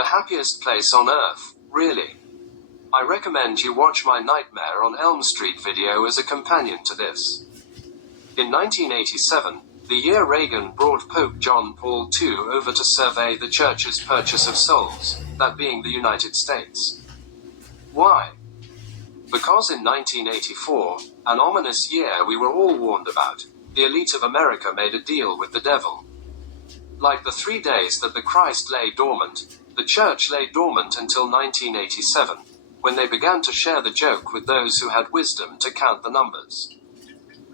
The happiest place on earth, really. I recommend you watch my Nightmare on Elm Street video as a companion to this. In 1987, the year Reagan brought Pope John Paul II over to survey the Church's purchase of souls, that being the United States. Why? Because in 1984, an ominous year we were all warned about, the elite of America made a deal with the devil. Like the 3 days that the Christ lay dormant, the Church lay dormant until 1987, when they began to share the joke with those who had wisdom to count the numbers.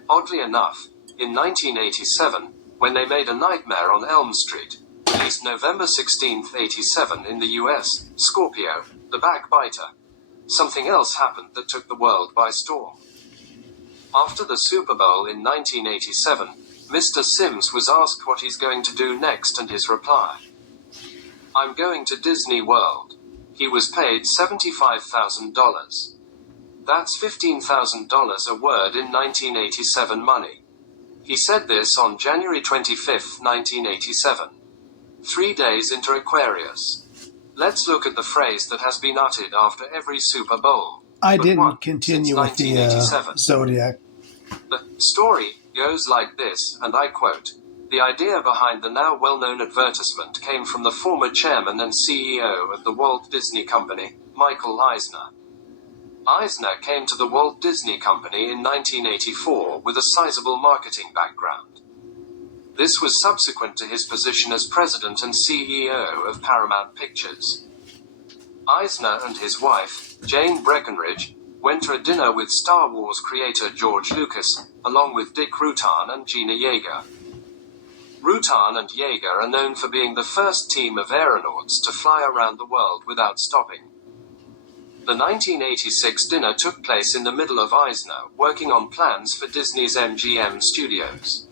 Oddly enough, in 1987, when they made A Nightmare on Elm Street, released November 16, 87 in the US, Scorpio, the Backbiter, something else happened that took the world by storm. After the Super Bowl in 1987, Mr. Sims was asked what he's going to do next, and his reply: "I'm going to Disney World." He was paid $75,000. That's $15,000 a word in 1987 money. He said this on January 25, 1987. 3 days into Aquarius. Let's look at the phrase that has been uttered after every Super Bowl. I didn't continue with the Zodiac. The story goes like this, and I quote: "The idea behind the now well-known advertisement came from the former chairman and CEO of the Walt Disney Company, Michael Eisner. Eisner came to the Walt Disney Company in 1984 with a sizable marketing background. This was subsequent to his position as president and CEO of Paramount Pictures. Eisner and his wife, Jane Breckenridge, went to a dinner with Star Wars creator George Lucas, along with Dick Rutan and Gina Yeager. Rutan and Yeager are known for being the first team of aeronauts to fly around the world without stopping. The 1986 dinner took place in the middle of Eisner working on plans for Disney's MGM Studios.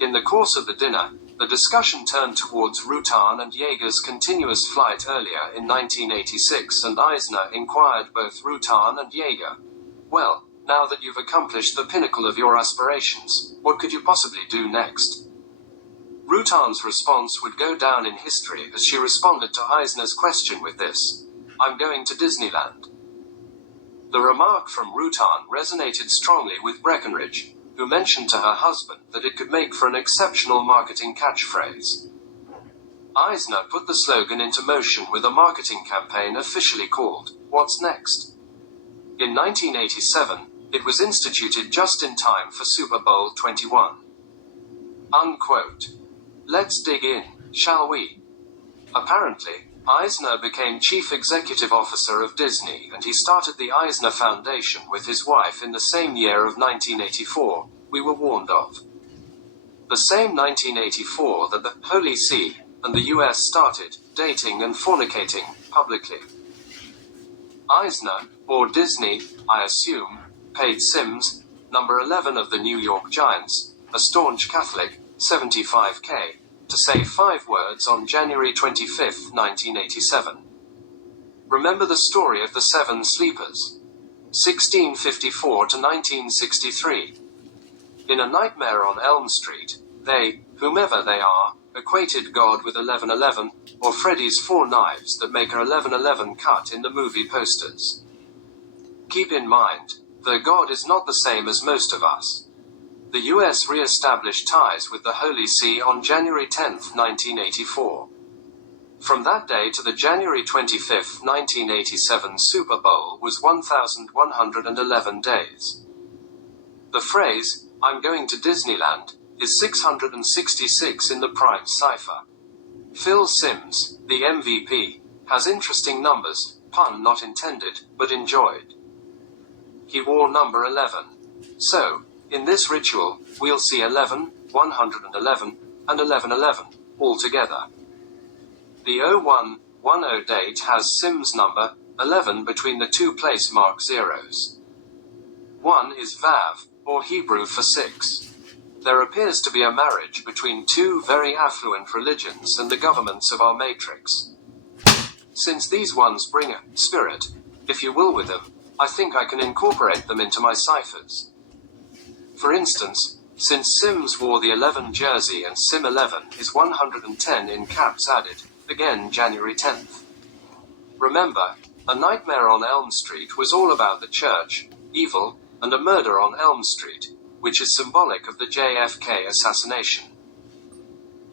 In the course of the dinner, the discussion turned towards Rutan and Yeager's continuous flight earlier in 1986, and Eisner inquired both Rutan and Yeager, "Well, now that you've accomplished the pinnacle of your aspirations, what could you possibly do next?" Rutan's response would go down in history as she responded to Eisner's question with this: "I'm going to Disneyland." The remark from Rutan resonated strongly with Breckenridge, who mentioned to her husband that it could make for an exceptional marketing catchphrase. Eisner put the slogan into motion with a marketing campaign officially called "What's Next?" In 1987, it was instituted just in time for Super Bowl 21. Unquote. Let's dig in, shall we? Apparently, Eisner became chief executive officer of Disney, and he started the Eisner Foundation with his wife in the same year of 1984, we were warned of. The same 1984 that the Holy See and the US started dating and fornicating publicly. Eisner, or Disney, I assume, paid Sims, number 11 of the New York Giants, a staunch Catholic, $75K, to say 5 words on January 25, 1987. Remember the story of the 7 sleepers? 1654 to 1963. In A Nightmare on Elm Street, they, whomever they are, equated God with 1111, or Freddy's 4 knives that make a 1111 cut in the movie posters. Keep in mind, though God is not the same as most of us. The US re-established ties with the Holy See on January 10, 1984. From that day to the January 25, 1987 Super Bowl was 1,111 days. The phrase, "I'm going to Disneyland," is 666 in the prime cipher. Phil Sims, the MVP, has interesting numbers, pun not intended, but enjoyed. He wore number 11. So, in this ritual, we'll see 11, 111, and 1111, all together. The 0110 date has Sims number 11 between the 2 place mark zeros. 1 is Vav, or Hebrew for 6. There appears to be a marriage between 2 very affluent religions and the governments of our matrix. Since these ones bring a spirit, if you will, with them, I think I can incorporate them into my ciphers. For instance, since Sims wore the 11 jersey and Sim 11 is 110 in caps added, again January 10th. Remember, A Nightmare on Elm Street was all about the church, evil, and a murder on Elm Street, which is symbolic of the JFK assassination.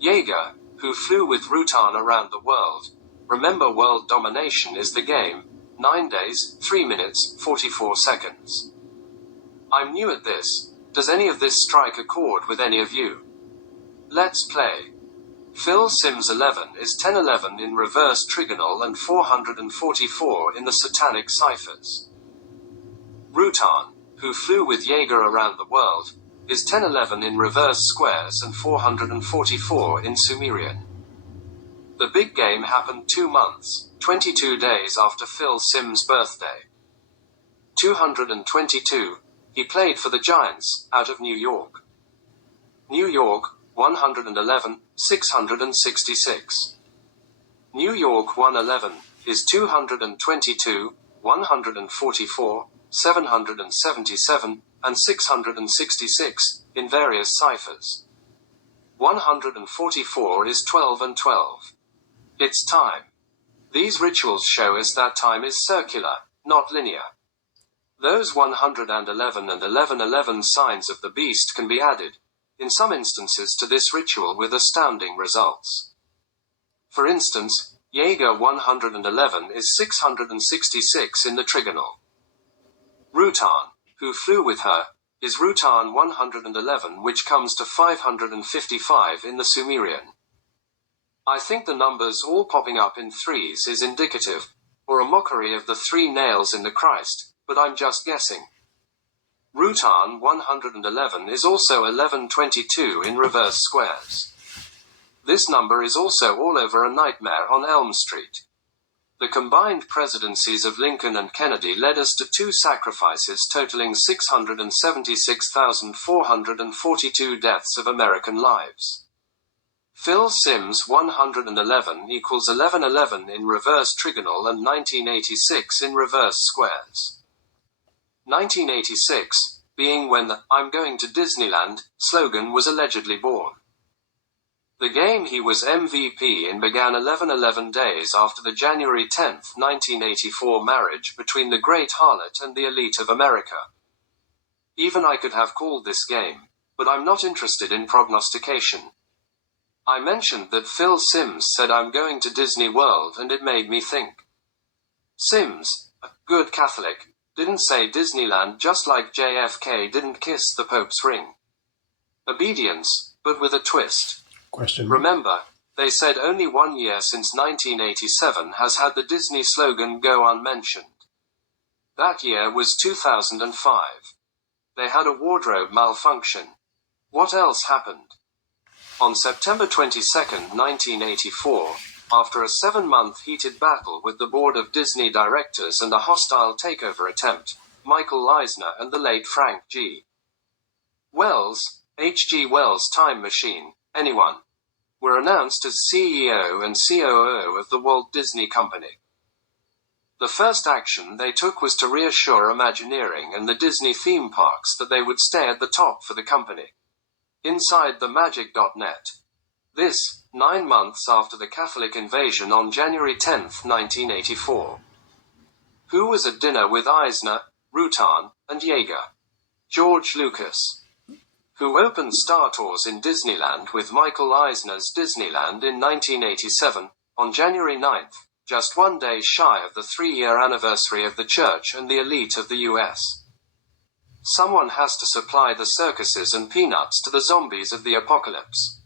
Yeager, who flew with Rutan around the world. Remember, world domination is the game. 9 days, 3 minutes, 44 seconds. I'm new at this. Does any of this strike a chord with any of you? Let's play. Phil Simms 11 is 1011 in reverse trigonal and 444 in the satanic ciphers. Rutan, who flew with Yeager around the world, is 1011 in reverse squares and 444 in Sumerian. The big game happened 2 months, 22 days after Phil Simms' birthday. 222, he played for the Giants, out of New York. New York, 111, 666. New York 111 is 222, 144, 777, and 666, in various ciphers. 144 is 12 and 12. It's time. These rituals show us that time is circular, not linear. Those 111 and 1111 signs of the beast can be added, in some instances, to this ritual with astounding results. For instance, Yeager 111 is 666 in the trigonal. Rutan, who flew with her, is Rutan 111, which comes to 555 in the Sumerian. I think the numbers all popping up in threes is indicative, or a mockery of the 3 nails in the Christ, but I'm just guessing. Rutan 111 is also 1122 in reverse squares. This number is also all over A Nightmare on Elm Street. The combined presidencies of Lincoln and Kennedy led us to 2 sacrifices totaling 676,442 deaths of American lives. Phil Simms 111 equals 1111 in reverse trigonal and 1986 in reverse squares. 1986, being when the "I'm Going to Disneyland" slogan was allegedly born. The game he was MVP in began 1111 days after the January 10, 1984 marriage between the Great Harlot and the elite of America. Even I could have called this game, but I'm not interested in prognostication. I mentioned that Phil Simms said "I'm going to Disney World" and it made me think. Simms, a good Catholic, didn't say Disneyland, just like JFK didn't kiss the Pope's ring. Obedience, but with a twist. Question. Remember, they said only 1 year since 1987 has had the Disney slogan go unmentioned. That year was 2005. They had a wardrobe malfunction. What else happened? On September 22, 1984, after a 7-month heated battle with the board of Disney directors and a hostile takeover attempt, Michael Eisner and the late Frank G. Wells, H.G. Wells' Time Machine, anyone, were announced as CEO and COO of the Walt Disney Company. The first action they took was to reassure Imagineering and the Disney theme parks that they would stay at the top for the company. Inside the Magic.net. This, 9 months after the Catholic invasion on January 10, 1984. Who was at dinner with Eisner, Rutan, and Yeager? George Lucas. Who opened Star Tours in Disneyland with Michael Eisner's Disneyland in 1987, on January 9th, just 1 day shy of the 3-year anniversary of the church and the elite of the US. Someone has to supply the circuses and peanuts to the zombies of the apocalypse.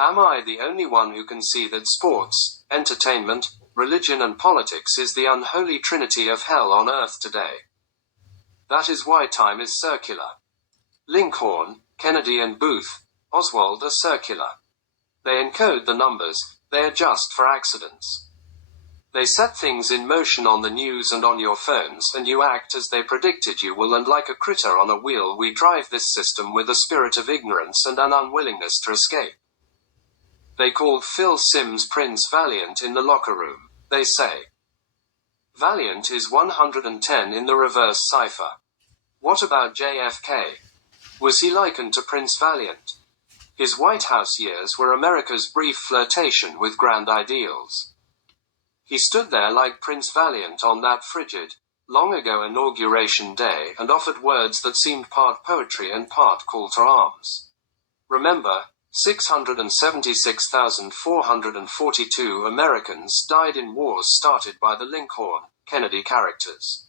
Am I the only one who can see that sports, entertainment, religion and politics is the unholy trinity of hell on earth today? That is why time is circular. Lincoln, Kennedy and Booth, Oswald are circular. They encode the numbers, they adjust for accidents. They set things in motion on the news and on your phones, and you act as they predicted you will, and like a critter on a wheel we drive this system with a spirit of ignorance and an unwillingness to escape. They called Phil Simms Prince Valiant in the locker room, they say. Valiant is 110 in the reverse cipher. What about JFK? Was he likened to Prince Valiant? His White House years were America's brief flirtation with grand ideals. He stood there like Prince Valiant on that frigid, long-ago inauguration day and offered words that seemed part poetry and part call to arms. Remember, 676,442 Americans died in wars started by the Lincoln, Kennedy characters.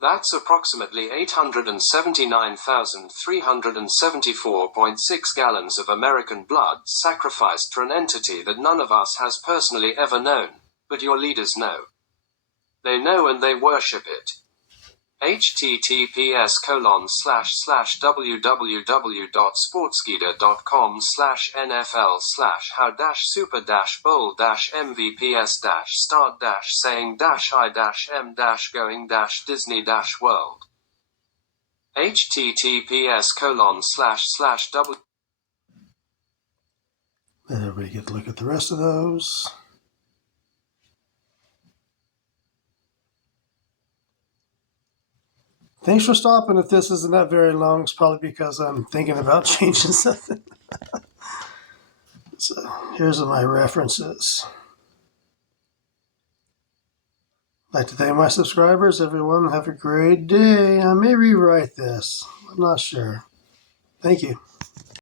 That's approximately 879,374.6 gallons of American blood sacrificed for an entity that none of us has personally ever known, but your leaders know. They know and they worship it. https://www.sportskeeda.com/nfl/how-super-bowl-m-vps-start-saying-I-going-disney-world. https://w. Let everybody get a look at the rest of those. Thanks for stopping. If this isn't that very long, it's probably because I'm thinking about changing something. So here's my references. I'd like to thank my subscribers. Everyone, have a great day. I may rewrite this. I'm not sure. Thank you.